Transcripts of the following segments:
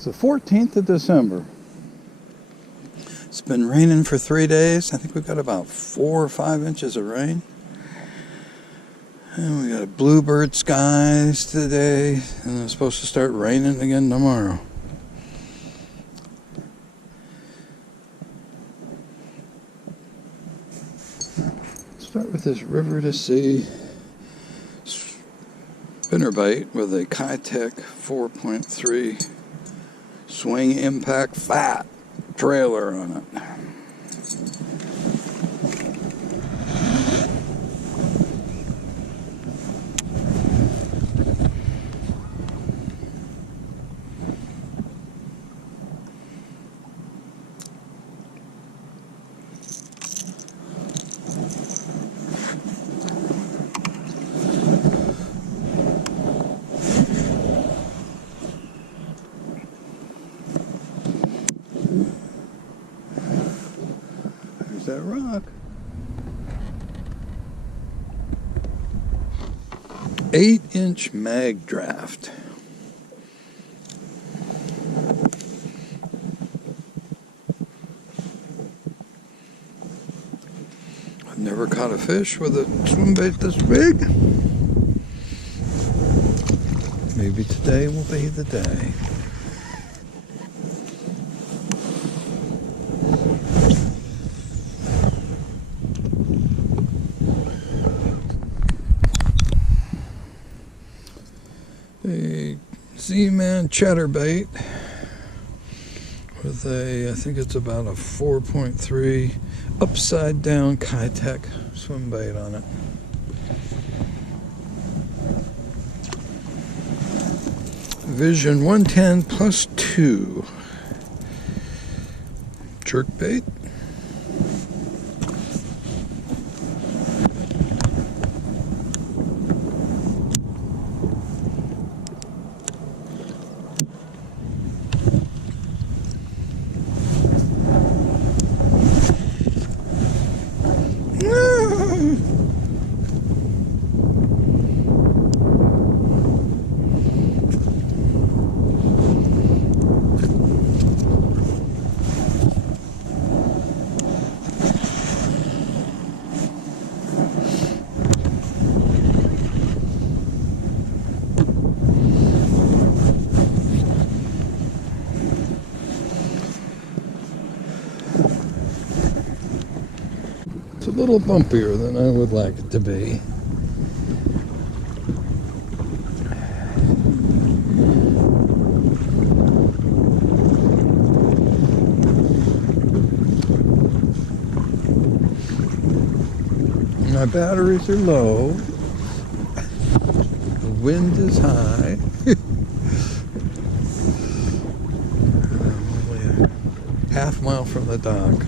It's the 14th of December. It's been raining for 3 days. I think we've got about 4 or 5 inches of rain. And we got bluebird skies today, and it's supposed to start raining again tomorrow. Start with this river to sea spinnerbait with a Kitech 4.3 swing impact fat trailer on it. There's that rock. 8-inch mag draft. I've never caught a fish with a swim bait this big. Maybe today will be the day. A Z-Man chatterbait with I think it's about a 4.3 upside down Kitech swim bait on it. Vision 110 plus 2 jerk bait. It's a little bumpier than I would like it to be. My batteries are low. The wind is high. I'm only a half mile from the dock.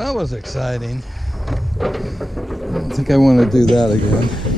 That was exciting. I don't think I want to do that again.